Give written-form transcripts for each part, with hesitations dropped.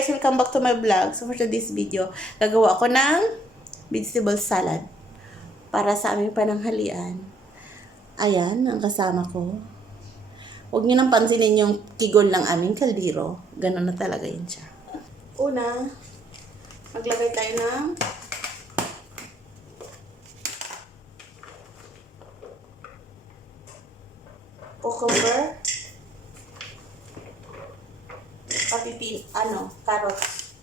guys! Welcome back to my vlog. So for today's video, gagawa ako ng vegetable salad para sa aming pananghalian. Ayan, ang kasama ko. Huwag niyo nang pansinin yung kigol ng aming kaldero. Ganun na talaga yun siya. Una, maglagay tayo ng cucumber. Carrots.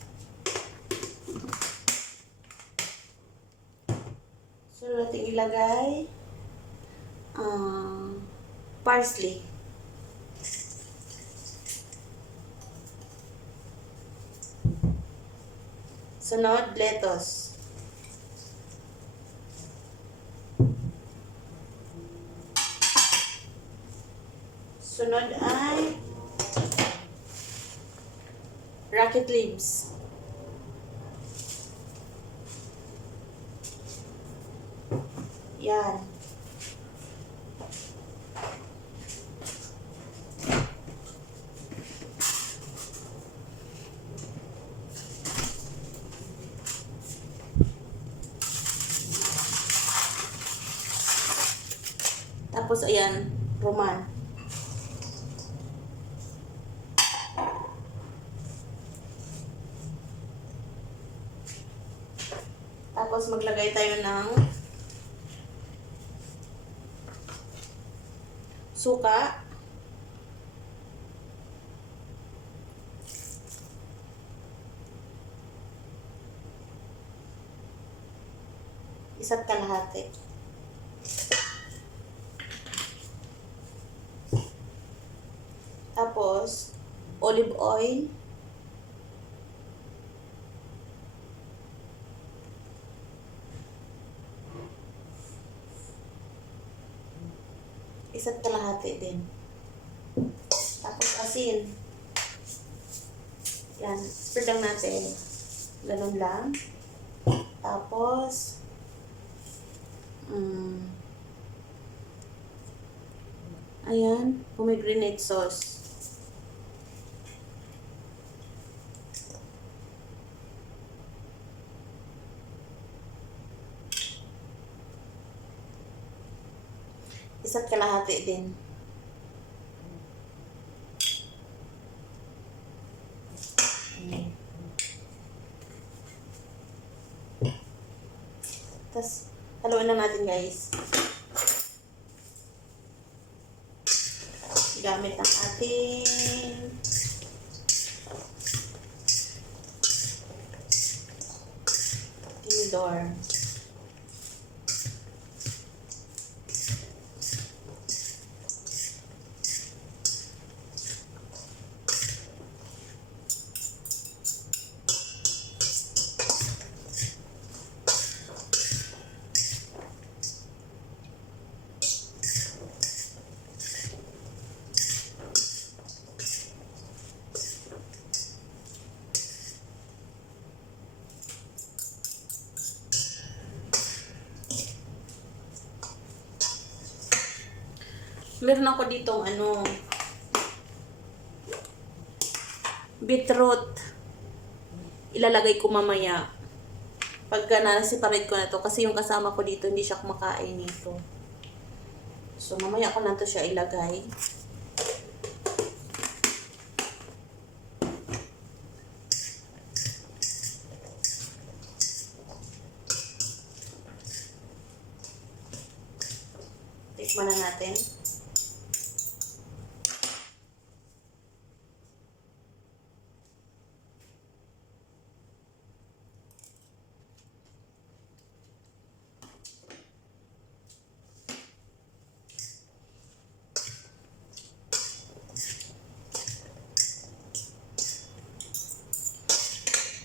So, natin ilagay parsley. Sunod, lettuce. Sunod ay rocket leaves. Yan. Tapos ayan, roman. Tapos maglagay tayo ng suka. Isa't kalahati. Tapos olive oil. Isa't kalahati din. Tapos asin. Yan. Spread lang natin. Ganun lang. Tapos ayan. Pomegranate sauce. Isa't kalahati din. Tapos, haluin na natin guys. Gamit ang ating tinidor. Meron ako ditong beetroot. Ilalagay ko mamaya. Pagka na-separate ko na to kasi yung kasama ko dito hindi siya kumakain nito. So mamaya ko na to siya ilagay. Tikman na natin.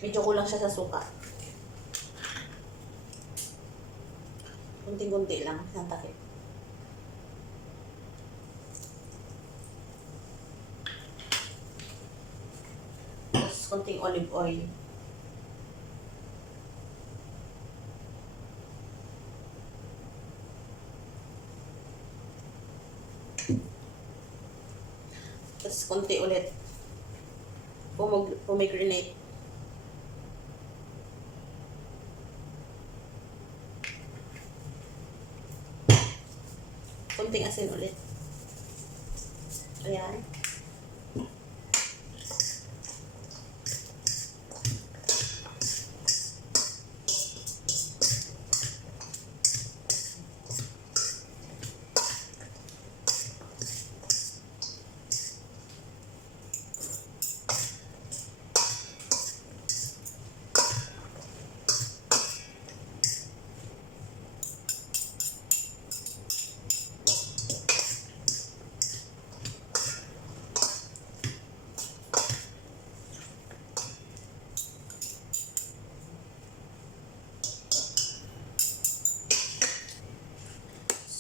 Medyo kulang siya sa suka. Kunting-kunti lang, isang takip. Tapos kunting olive oil. Tapos konti ulit. Pomegranate. konting asin ulit. Ayan.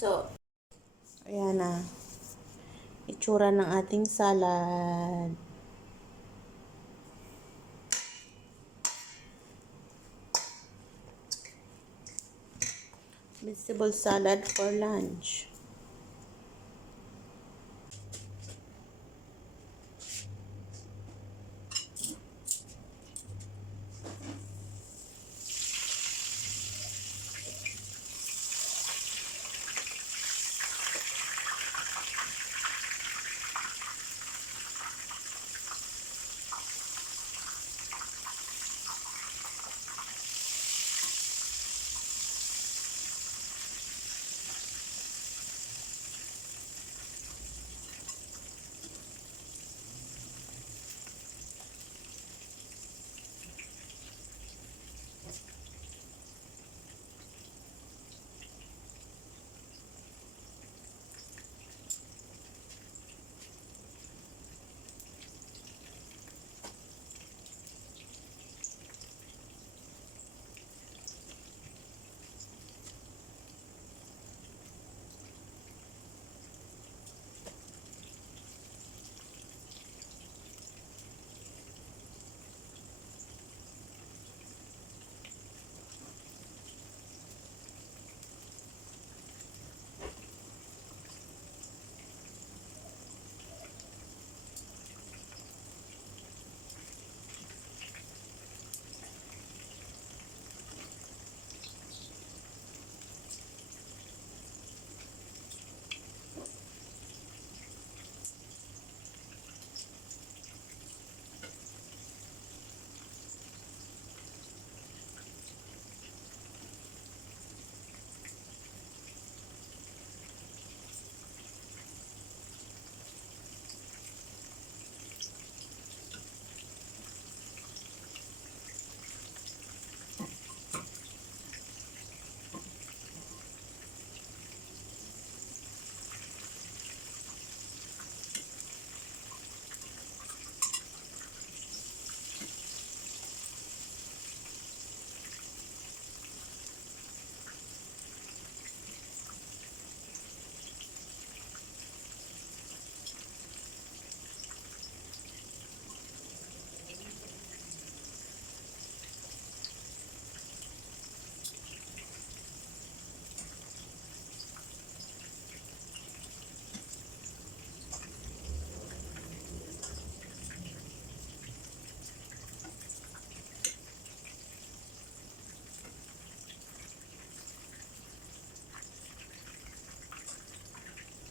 So, ayan na. Itsura ng ating salad. Vegetable salad for lunch.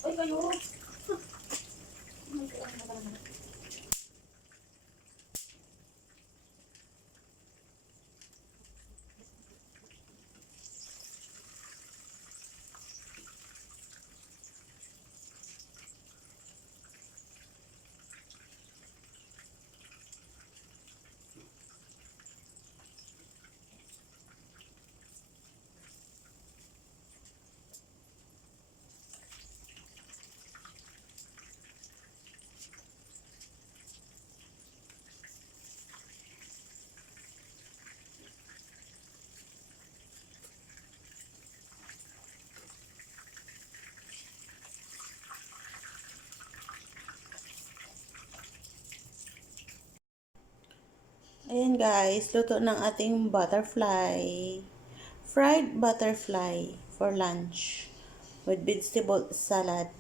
Ay, kayo! Ayan guys, luto ng ating butterfly. Fried butterfly for lunch with vegetable salad.